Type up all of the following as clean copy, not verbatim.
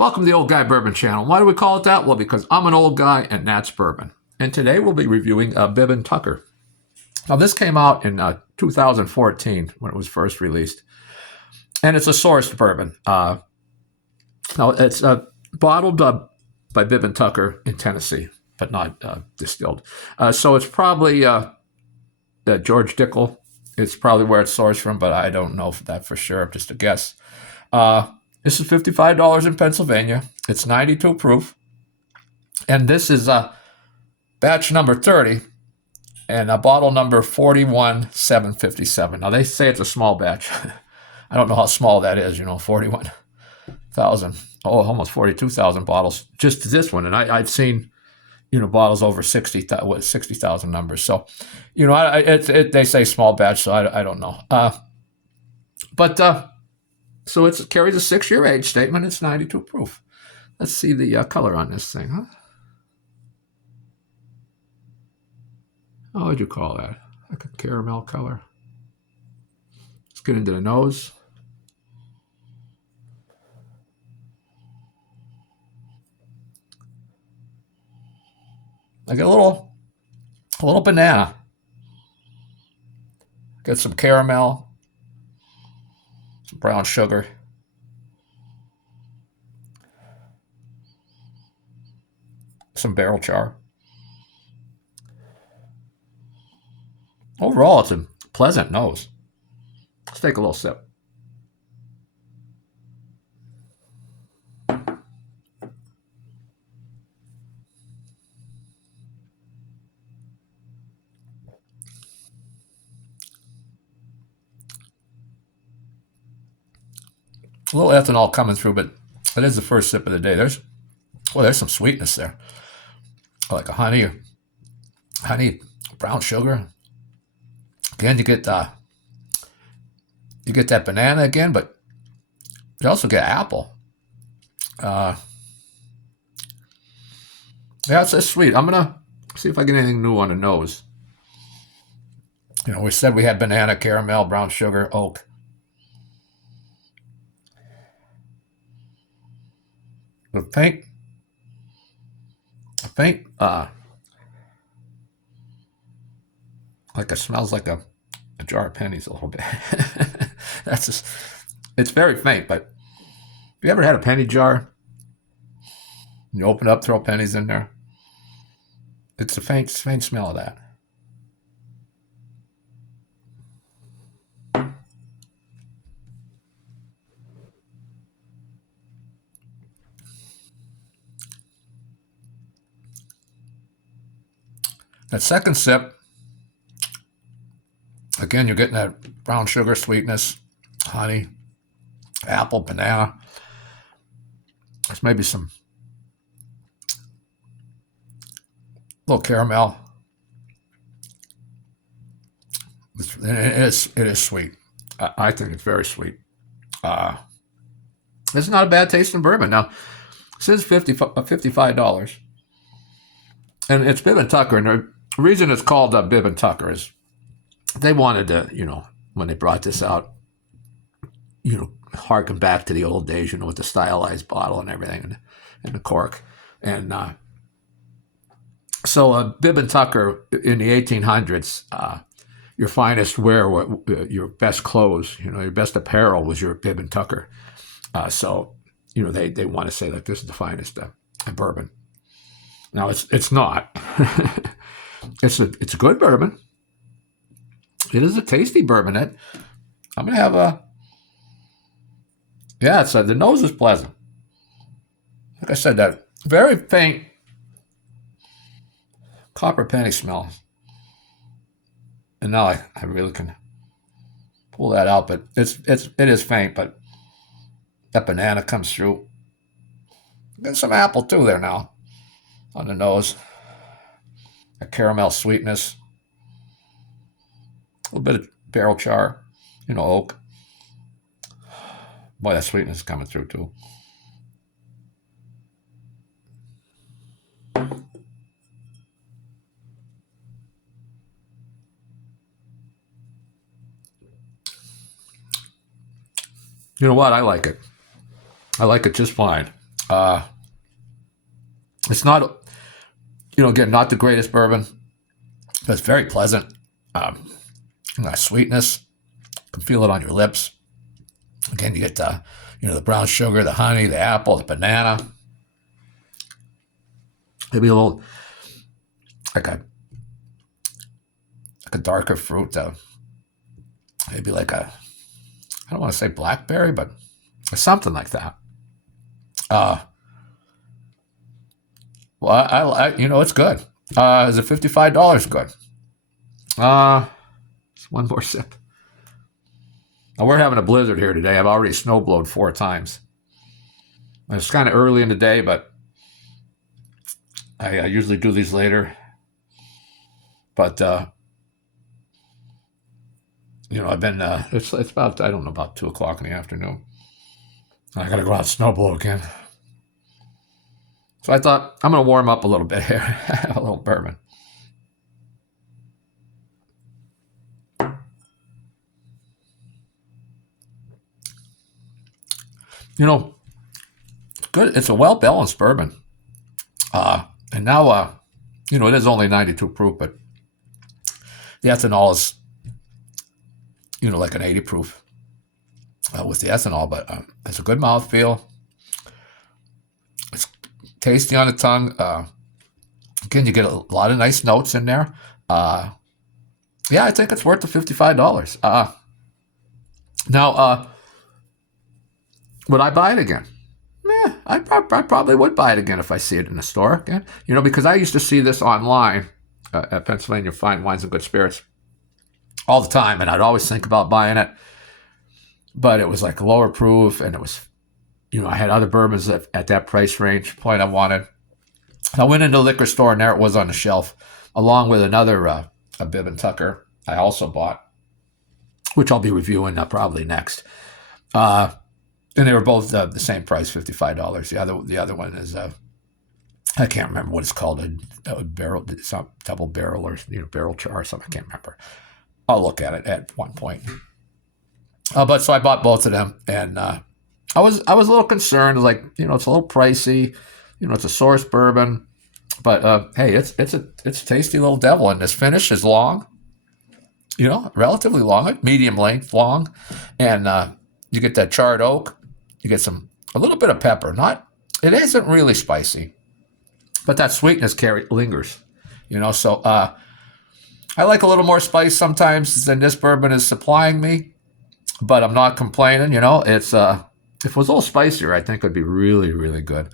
Welcome to the Old Guy Bourbon Channel. Why do we call it that? Well, because I'm an old guy and that's bourbon. And today we'll be reviewing Bib Tucker. Now, this came out in 2014 when it was first released. And it's a sourced bourbon. Now, it's bottled by Bib Tucker in Tennessee, but not distilled. So it's probably George Dickel. It's probably where it's sourced from, but I don't know that for sure. Just a guess. This is $55 in Pennsylvania. It's 92 proof. And this is batch number 30 and bottle number 41757. Now, they say it's a small batch. I don't know how small that is, 41,000. Almost 42,000 bottles. Just this one. And I've seen, bottles over 60,000 numbers. So, they say small batch, so I don't know. So it carries a 6-year age statement. It's 92 proof. Let's see the color on this thing, huh? What would you call that? Like a caramel color. Let's get into the nose. I get a little banana. Get some caramel. Some brown sugar. Some barrel char. Overall, it's a pleasant nose. Let's take a little sip. A little ethanol coming through, but it is the first sip of the day. There's some sweetness there, like a honey, brown sugar. Again, you get that banana again, but you also get apple. Yeah, it's sweet. I'm gonna see if I get anything new on the nose. We said we had banana, caramel, brown sugar, oak. The faint, like it smells like a jar of pennies a little bit. It's very faint, but have you ever had a penny jar? You open it up, throw pennies in there. It's a faint smell of that. That second sip, again, you're getting that brown sugar sweetness, honey, apple, banana. There's maybe some little caramel. It is sweet. I think it's very sweet. It's not a bad tasting bourbon. Now, it says $55. And it's Bib Tucker, and the reason it's called Bib Tucker is they wanted to, when they brought this out, harken back to the old days, with the stylized bottle and everything, and the cork. And so Bib Tucker in the 1800s, your finest wear, your best clothes, your best apparel was your Bib Tucker. So, they want to say that this is the finest bourbon. Now, it's not. It's a good bourbon. It is a tasty bourbon. I'm going to have the nose is pleasant. Like I said, that very faint copper penny smell. And now I really can pull that out, but it is faint, but that banana comes through. Got some apple too there now on the nose. A caramel sweetness. A little bit of barrel char, oak. Boy, that sweetness is coming through too. You know what? I like it. I like it just fine. It's not, again, not the greatest bourbon, but it's very pleasant. Nice sweetness. You can feel it on your lips. Again, you get the, the brown sugar, the honey, the apple, the banana. Maybe a little, like a darker fruit. Maybe like I don't want to say blackberry, but something like that. Well, I it's good. Is it $55 good? Just one more sip. Now, we're having a blizzard here today. I've already snowblowed 4 times. It's kind of early in the day, but I usually do these later. But, I've been, it's about, I don't know, about 2 o'clock in the afternoon. I got to go out and snowblow again. So I thought, I'm going to warm up a little bit here. Have a little bourbon. It's good. It's a well-balanced bourbon. And now, it is only 92 proof, but the ethanol is, like an 80 proof with the ethanol, but it's a good mouthfeel. It's tasty on the tongue. Again, you get a lot of nice notes in there. I think it's worth the $55. Now, would I buy it again? I probably would buy it again if I see it in the store again. Because I used to see this online at Pennsylvania Fine Wines and Good Spirits all the time, and I'd always think about buying it. But it was like lower proof, and it was, I had other bourbons at that price range point I wanted. I went into the liquor store, and there it was on the shelf, along with another a Bib Tucker I also bought, which I'll be reviewing probably next. And they were both the same price, $55. The other one is I can't remember what it's called, a barrel, some double barrel or barrel char or something. I can't remember. I'll look at it at one point. But so I bought both of them, and I was a little concerned. Like, it's a little pricey. It's a source bourbon, but hey, it's a tasty little devil, and this finish is long. Relatively long, medium length, long, and you get that charred oak. You get a little bit of pepper. It isn't really spicy, but that sweetness lingers. So I like a little more spice sometimes than this bourbon is supplying me, but I'm not complaining. It's if it was a little spicier, I think it would be really, really good.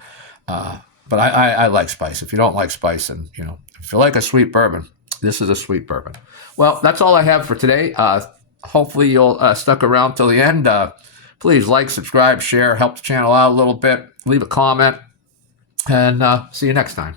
But I like spice. If you don't like spice, and if you like a sweet bourbon, this is a sweet bourbon. Well, that's all I have for today. Hopefully you'll stuck around till the end. Please like, subscribe, share, help the channel out a little bit. Leave a comment, and see you next time.